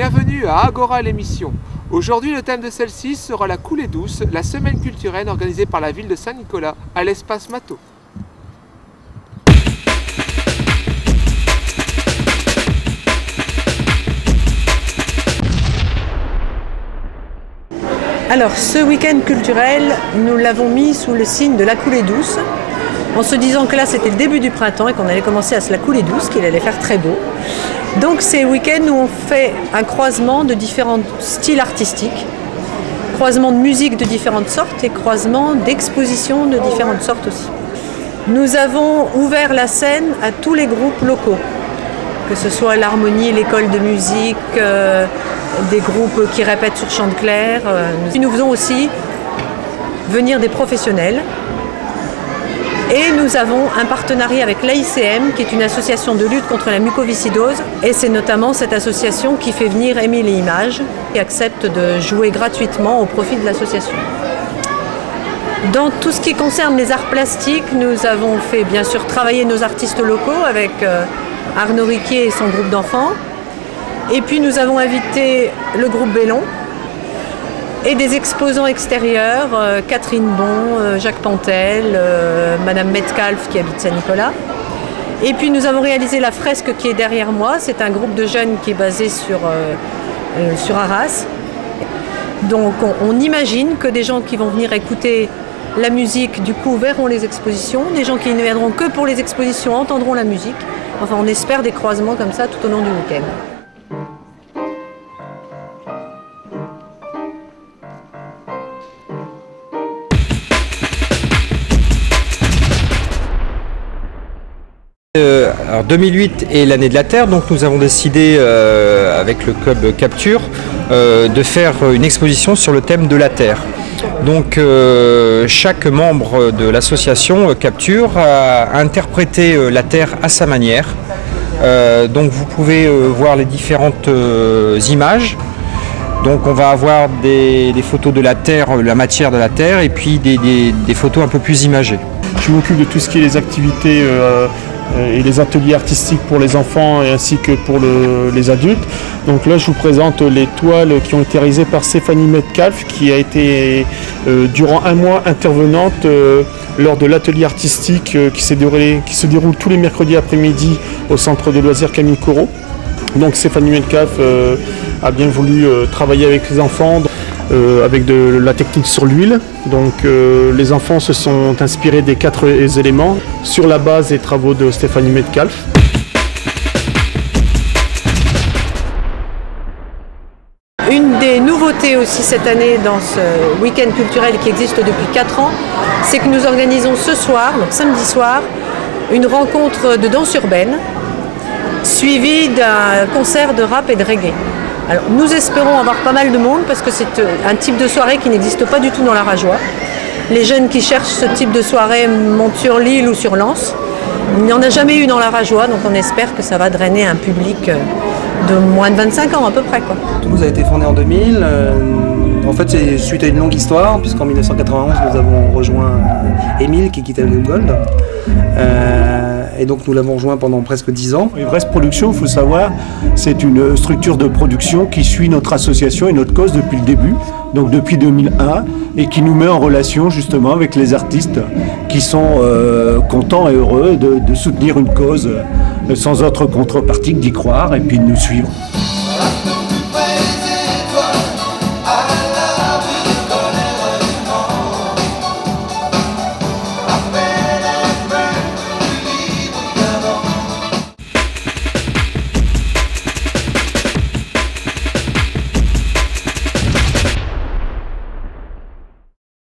Bienvenue à Agora l'émission. Aujourd'hui, le thème de celle-ci sera la coulée douce, la semaine culturelle organisée par la ville de Saint-Nicolas à l'espace Mato. Alors, ce week-end culturel, nous l'avons mis sous le signe de la coulée douce, en se disant que là, c'était le début du printemps et qu'on allait commencer à se la couler douce, qu'il allait faire très beau. Donc, c'est le week-end où on fait un croisement de différents styles artistiques, croisement de musique de différentes sortes et croisement d'expositions de différentes sortes aussi. Nous avons ouvert la scène à tous les groupes locaux, que ce soit l'harmonie, l'école de musique, des groupes qui répètent sur Chanteclair. Nous faisons aussi venir des professionnels. Et nous avons un partenariat avec l'AICM, qui est une association de lutte contre la mucoviscidose. Et c'est notamment cette association qui fait venir Émile et Images, qui accepte de jouer gratuitement au profit de l'association. Dans tout ce qui concerne les arts plastiques, nous avons fait bien sûr travailler nos artistes locaux avec Arnaud Riquier et son groupe d'enfants. Et puis nous avons invité le groupe Bellon et des exposants extérieurs, Catherine Bon, Jacques Pantel, Madame Metcalf qui habite Saint-Nicolas. Et puis nous avons réalisé la fresque qui est derrière moi. C'est un groupe de jeunes qui est basé sur Arras. Donc on imagine que des gens qui vont venir écouter la musique, du coup, verront les expositions. Des gens qui ne viendront que pour les expositions entendront la musique. Enfin, on espère des croisements comme ça tout au long du week-end. Alors 2008 est l'année de la Terre, donc nous avons décidé avec le club Capture de faire une exposition sur le thème de la Terre. Donc chaque membre de l'association Capture a interprété la Terre à sa manière. Donc vous pouvez voir les différentes images. Donc on va avoir des photos de la Terre, la matière de la Terre, et puis des photos un peu plus imagées. Je m'occupe de tout ce qui est les activités et les ateliers artistiques pour les enfants ainsi que pour les adultes. Donc là je vous présente les toiles qui ont été réalisées par Stéphanie Metcalf, qui a été durant un mois intervenante lors de l'atelier artistique qui se déroule tous les mercredis après-midi au centre de loisirs Camille Corot. Donc Stéphanie Metcalf a bien voulu travailler avec les enfants avec de la technique sur l'huile. Donc les enfants se sont inspirés des 4 éléments sur la base des travaux de Stéphanie Metcalf. Une des nouveautés aussi cette année dans ce week-end culturel qui existe depuis 4 ans, c'est que nous organisons ce soir, donc samedi soir, une rencontre de danse urbaine suivie d'un concert de rap et de reggae. Alors, nous espérons avoir pas mal de monde parce que c'est un type de soirée qui n'existe pas du tout dans la Rajoie. Les jeunes qui cherchent ce type de soirée montent sur Lille ou sur Lens. Il n'y en a jamais eu dans la Rajoie, donc on espère que ça va drainer un public de moins de 25 ans à peu près, quoi. Toulouse a été fondée en 2000. En fait, c'est suite à une longue histoire, puisqu'en 1991, nous avons rejoint Émile qui quittait le Gold. Et donc nous l'avons rejoint pendant presque 10 ans. Everest Production, il faut savoir, c'est une structure de production qui suit notre association et notre cause depuis le début, donc depuis 2001, et qui nous met en relation justement avec les artistes qui sont contents et heureux de soutenir une cause sans autre contrepartie que d'y croire et puis de nous suivre.